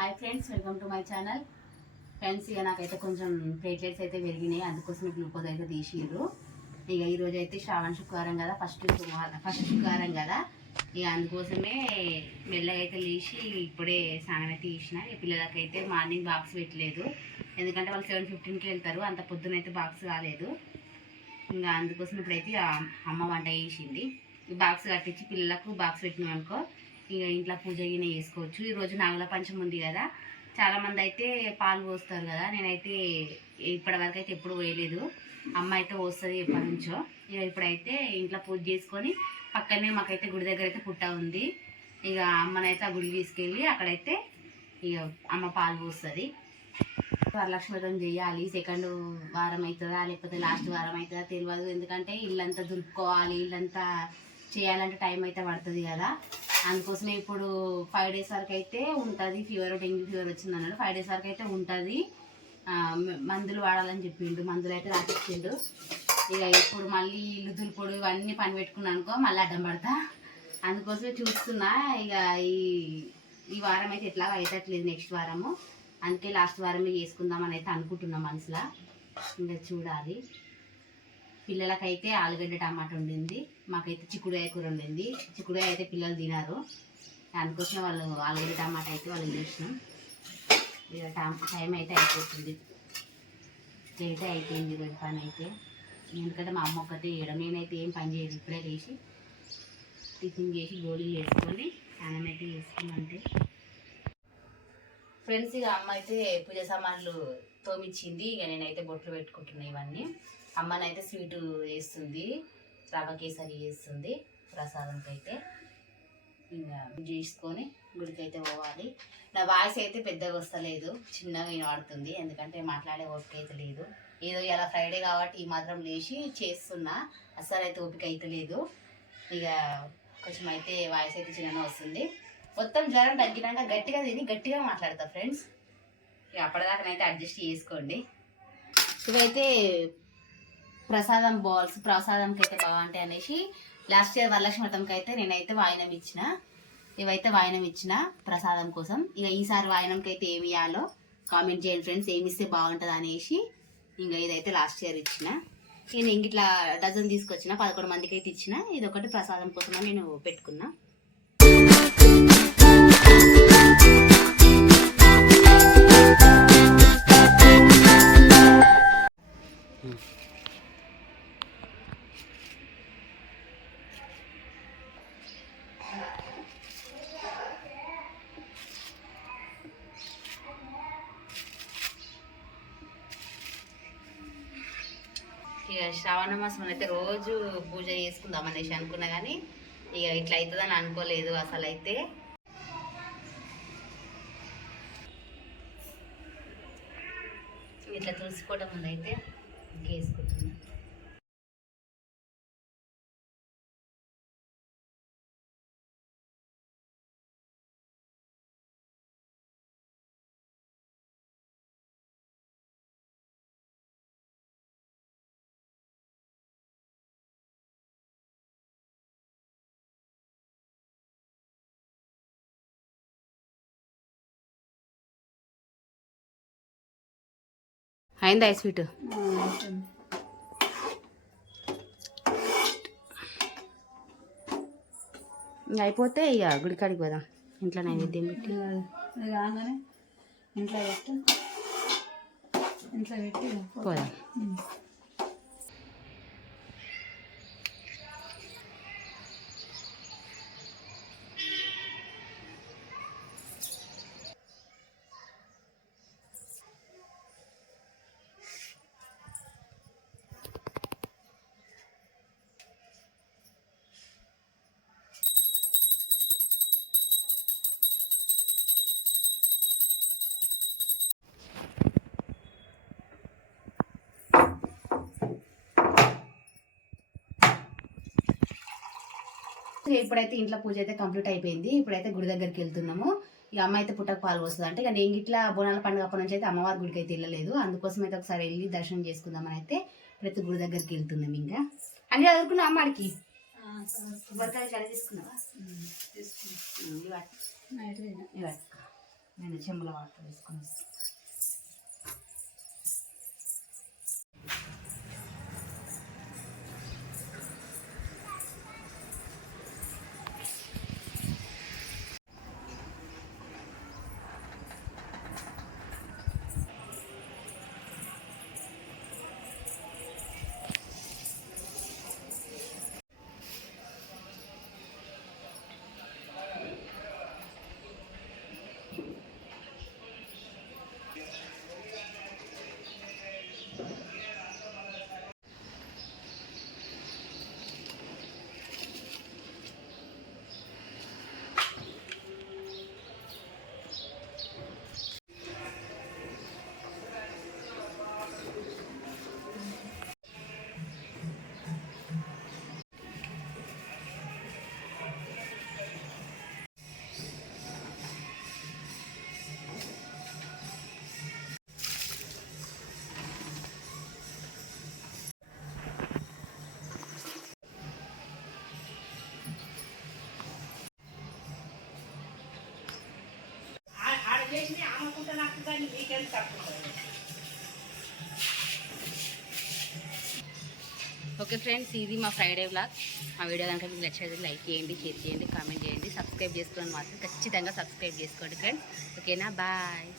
Hi friends welcome to my channel friends ఇక నాకైతే కొంచెం ప్లేట్లెట్స్ అయితే పెరిగినాయి అందుకోసం గ్లూకోజ్ అయితే తీసిర్రు. ఇక ఈరోజు అయితే శ్రావణ శుక్రవారం కదా ఫస్ట్ ఫస్ట్ శుక్రవారం కదా. ఇక అందుకోసమే మెల్లగా అయితే లేచి ఇప్పుడే స్నానం అయితే తీసిన పిల్లలకైతే మార్నింగ్ బాక్స్ పెట్టలేదు. ఎందుకంటే వాళ్ళు సెవెన్ ఫిఫ్టీన్కి వెళ్తారు అంత పొద్దున అయితే బాక్స్ కాలేదు. ఇంకా అందుకోసం ఇప్పుడైతే అమ్మ వంట చేసింది. బాక్స్ కట్టించి పిల్లలకు బాక్స్ పెట్టినాం అనుకో ఇక ఇంట్లో పూజ గిన చేసుకోవచ్చు. ఈరోజు నాగుల పంచం ఉంది కదా. చాలామంది అయితే పాలు పోస్తారు కదా. నేనైతే ఇప్పటివరకు అయితే ఎప్పుడు పోయలేదు. అమ్మ అయితే పోస్తుంది ఎప్పటి నుంచో. ఇక ఇప్పుడైతే ఇంట్లో పూజ చేసుకొని పక్కనే మాకైతే గుడి దగ్గర అయితే పుట్ట ఉంది. ఇక అమ్మనైతే ఆ గుడికి తీసుకెళ్ళి అక్కడైతే ఇక అమ్మ పాలు పోస్తుంది. వరలక్ష్మీవ్రతం చేయాలి. సెకండ్ వారం అవుతుందా లేకపోతే లాస్ట్ వారం అవుతుందా తెలియదు ఎందుకంటే ఇల్లంతా దులుపుకోవాలి. ఇల్లంతా చేయాలంటే టైం అయితే పడుతుంది కదా. అందుకోసమే ఇప్పుడు ఫైవ్ డేస్ వరకు అయితే ఉంటుంది. ఫీవర్ డెంగ్యూ ఫీవర్ వచ్చింది అన్నాడు. ఫైవ్ డేస్ వరకు అయితే ఉంటుంది. మందులు వాడాలని చెప్పిండు. మందులు అయితే రాసిచ్చిండు. ఇక ఇప్పుడు మళ్ళీ ఇల్లు దులుపుడు ఇవన్నీ పని పెట్టుకున్నాను అనుకో మళ్ళీ అడ్డం పడతా. అందుకోసమే చూస్తున్నా. ఇక ఈ ఈ వారం అయితే ఎట్లా అవుతట్లేదు నెక్స్ట్ వారము. అందుకే లాస్ట్ వారమే చేసుకుందామని అయితే అనుకుంటున్నాం మనసులో. ఇంకా చూడాలి. పిల్లలకైతే ఆలుగడ్డ టమాటా ఉండింది మాకైతే చిక్కుడుకాయ కూర ఉండింది చిక్కుడుకాయ అయితే పిల్లలు తినారు. దానికోసం వాళ్ళు ఆలుగడ్డ టమాటా అయితే వాళ్ళు చేసినాం. ఇక టైం- టైం అయితే అయిపోతుంది. లేట్ అయిపోయింది ఈరోజు పని అయితే. ఎందుకంటే మా అమ్మ ఒక్కటే చేయడం. నేనైతే ఏం పని చేయదు ఇప్పుడే లేచి టిఫిన్ చేసి గోళీలు వేసుకొని స్నానం అయితే చేసుకున్నంటే ఫ్రెండ్స్ ఇక అమ్మ అయితే పూజ సామాన్లు తోమిచ్చింది. ఇక నేనైతే బొట్లు పెట్టుకుంటున్నా ఇవన్నీ. అమ్మనైతే స్వీట్ వేస్తుంది. రవ్వ కేసరి చేస్తుంది ప్రసాదంకి అయితే ఇంకా చేసుకొని గుడికి అయితే పోవాలి. నా వాయిస్ అయితే పెద్దగా వస్తలేదు చిన్నగా వినబడుతుంది. ఎందుకంటే మాట్లాడే ఓపిక అయితే లేదు. ఏదో ఇలా ఫ్రైడే కాబట్టి ఈ మాత్రం లేచి చేస్తున్నా. అస్సలు అయితే ఓపిక అయితే లేదు. ఇక కొంచెం అయితే వాయిస్ అయితే చిన్నగా వస్తుంది. మొత్తం జ్వరం తగ్గినాక గట్టిగా తిని గట్టిగా మాట్లాడతా ఫ్రెండ్స్ ఇక అప్పటిదాకానైతే అడ్జస్ట్ చేసుకోండి. ఇవైతే ప్రసాదం బాల్స్ ప్రసాదంకి అయితే బాగుంటాయి అనేసి లాస్ట్ ఇయర్ వరలక్ష్మి వ్రతంకి అయితే నేనైతే వాయినం ఇచ్చిన. ఇవైతే వాయినం ఇచ్చిన ప్రసాదం కోసం. ఇక ఈసారి వాయినంకి అయితే ఏమి ఇవ్వాలో కామెంట్ చేయండి ఫ్రెండ్స్ ఏమి ఇస్తే బాగుంటుంది అనేసి ఇంకా ఇదైతే లాస్ట్ ఇయర్ ఇచ్చిన. నేను ఇంక ఇట్లా డజన్ తీసుకొచ్చిన పదకొండు మందికి అయితే ఇచ్చిన. ఇది ఒకటి ప్రసాదం కోసం నేను పెట్టుకున్నా. ఇక శ్రావణ మాసం అయితే రోజు పూజ చేసుకుందాం అనేసి అనుకున్నా కానీ ఇక ఇట్లా అవుతుందని అనుకోలేదు అసలు అయితే ఇట్లా తులసికోవడం ముందు అయితే వేసుకుంటున్నా అయిందా స్వీట్? ఇంకా అయిపోతే ఇక గుడికాడికి పోదాం. ఇంట్లో నైవేద్యం పెట్టి. రాగానే ఇంట్లో పెట్టి. ఇంట్లో పెట్టి పోదాం. సో ఇప్పుడైతే ఇంట్లో పూజ అయితే కంప్లీట్ అయిపోయింది. ఇప్పుడైతే గుడి దగ్గరికి వెళ్తున్నాము. ఇక అమ్మ అయితే పుట్టకు పాలు వస్తుంది అంటే ఇక నేను ఇట్లా బోనాల పండుగ అప్పటి నుంచి అయితే అమ్మవారి గుడికి అయితే వెళ్ళలేదు. అందుకోసం అయితే ఒకసారి వెళ్ళి దర్శనం చేసుకుందామని అయితే ప్రతి గుడి దగ్గరికి వెళ్తున్నాం ఇంకా. అన్ని చదువుకున్నా అమ్మడికి? కొబ్బరికాయ చదివి తీసుకున్నావా? తీసుకుని ఉమ్, ఇవి పట్టు, నైట్ ఓకే ఫ్రెండ్స్ ఇది మా ఫ్రైడే బ్లాగ్ మా వీడియో కనుక మీకు నచ్చినది లైక్ చేయండి షేర్ చేయండి కామెంట్ చేయండి సబ్స్క్రైబ్ చేసుకోండి మాత్రం ఖచ్చితంగా సబ్స్క్రైబ్ చేసుకోండి ఫ్రెండ్స్. ఓకేనా? బాయ్.